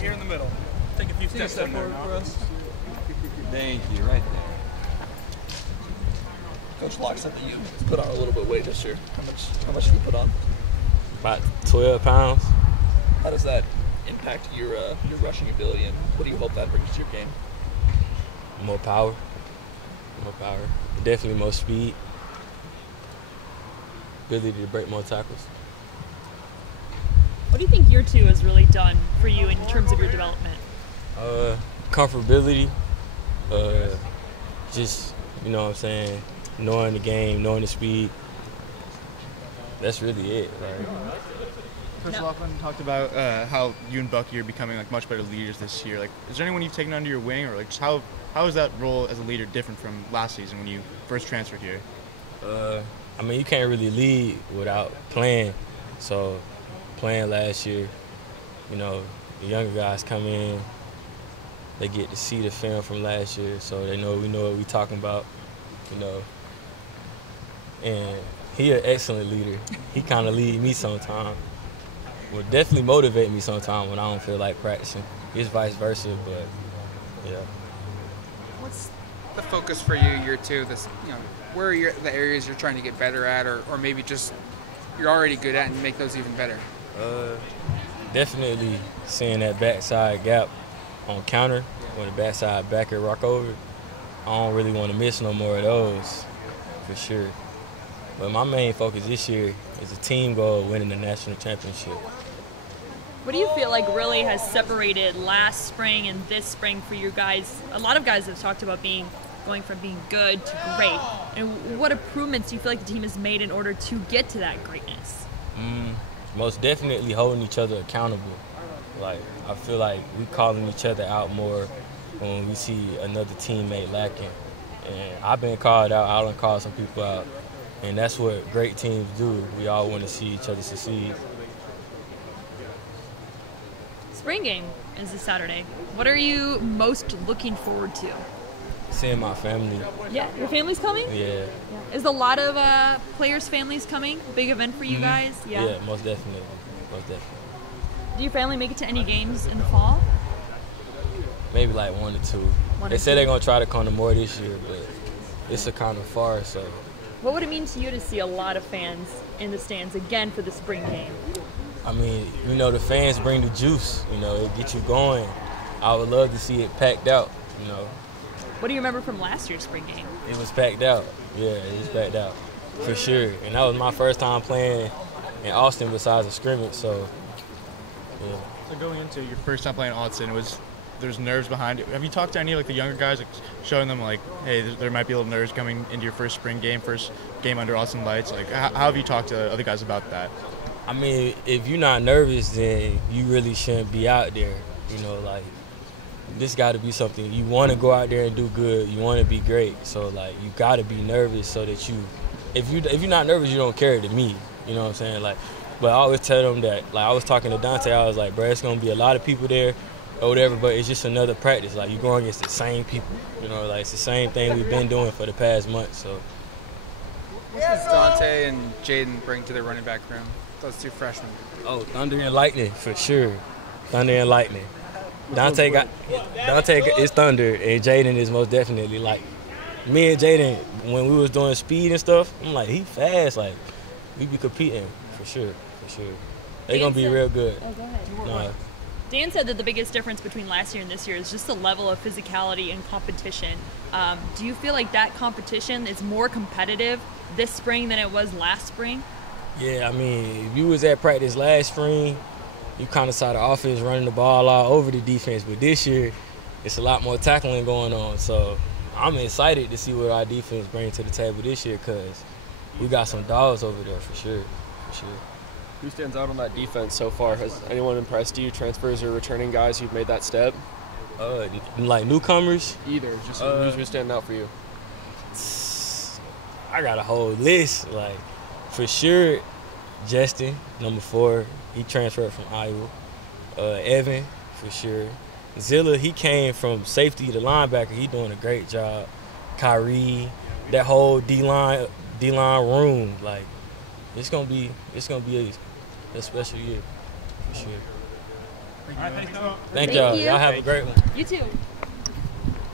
right here in the middle. Take a few steps in there for us. Thank you, right there. Coach Locke said that you put on a little bit of weight this year. How much did you put on? About 12 pounds. How does that impact your rushing ability, and what do you hope that brings to your game? More power. Definitely more speed. Ability to break more tackles. What do you think year 2 has really done for you in terms of your development? Comfortability. Just, you know what I'm saying, knowing the game, knowing the speed. That's really it, right? Coach Laughlin talked about how you and Bucky are becoming like much better leaders this year. Like, is there anyone you've taken under your wing, or like just how is that role as a leader different from last season when you first transferred here? I mean, you can't really lead without playing. So, playing last year, you know, the younger guys come in, they get to see the film from last year, so we know what we're talking about, you know. And he an excellent leader. He kind of lead me sometimes. Will definitely motivate me sometimes when I don't feel like practicing. It's vice versa, but yeah. What's the focus for you year 2? This, you know, where are the areas you're trying to get better at, or maybe just you're already good at and make those even better? Definitely seeing that backside gap on counter when the backside backer rock over. I don't really want to miss no more of those, for sure. But my main focus this year is a team goal, winning the national championship. What do you feel like really has separated last spring and this spring for you guys? A lot of guys have talked about going from being good to great. And what improvements do you feel like the team has made in order to get to that greatness? Most definitely holding each other accountable. Like, I feel like we calling each other out more when we see another teammate lacking. And I've been called out, I done called some people out. And that's what great teams do. We all want to see each other succeed. Spring game is this Saturday. What are you most looking forward to? Seeing my family. Yeah, your family's coming? Yeah. Is a lot of players' families coming? Big event for you guys? Yeah, most definitely. Do your family make it to any games in the fall? Maybe like 1 or 2. They say they're going to try to come to more this year, but it's a kind of far, so. What would it mean to you to see a lot of fans in the stands again for the spring game? I mean, you know, the fans bring the juice, you know, it gets you going. I would love to see it packed out, you know. What do you remember from last year's spring game? It was packed out. Yeah, it was packed out, for sure. And that was my first time playing in Austin besides a scrimmage, so, yeah. So going into your first time playing Austin, there's nerves behind it. Have you talked to any like the younger guys, like, showing them like, hey, there might be a little nerves coming into your first game under Austin Lights? Like, how have you talked to other guys about that? I mean, if you're not nervous, then you really shouldn't be out there. You know, like, this got to be something. You want to go out there and do good. You want to be great. So, like, you got to be nervous so that if you're not nervous, you don't carry to me. You know what I'm saying? Like, but I always tell them that, like, I was talking to Dante, I was like, bro, it's going to be a lot of people there or whatever, but it's just another practice. Like, you're going against the same people. You know, like, it's the same thing we've been doing for the past month, so. What does Dante and Jaden bring to the running back room? Those 2 freshmen. Oh, Thunder and Lightning, for sure. Thunder and Lightning. Dante is Thunder, and Jaden is most definitely Lightning. Me and Jaden, when we was doing speed and stuff, I'm like, he fast. Like, we be competing, for sure. They're going to be real good. Oh, go ahead. No. Dan said that the biggest difference between last year and this year is just the level of physicality and competition. Do you feel like that competition is more competitive this spring than it was last spring? Yeah, I mean, if you was at practice last spring, you kind of saw the offense running the ball all over the defense. But this year, it's a lot more tackling going on. So I'm excited to see what our defense brings to the table this year because we got some dogs over there for sure. Who stands out on that defense so far? Has anyone impressed you, transfers or returning guys who've made that step? Like newcomers? Either. Just who's been standing out for you? I got a whole list. Like, for sure, Justin, number 4, he transferred from Iowa. Evan, for sure. Zilla, he came from safety to linebacker. He doing a great job. Kyrie, that whole D-line room, like, it's gonna be a special year, for sure. Thank Thank y'all. you. Y'all have a great one. You too.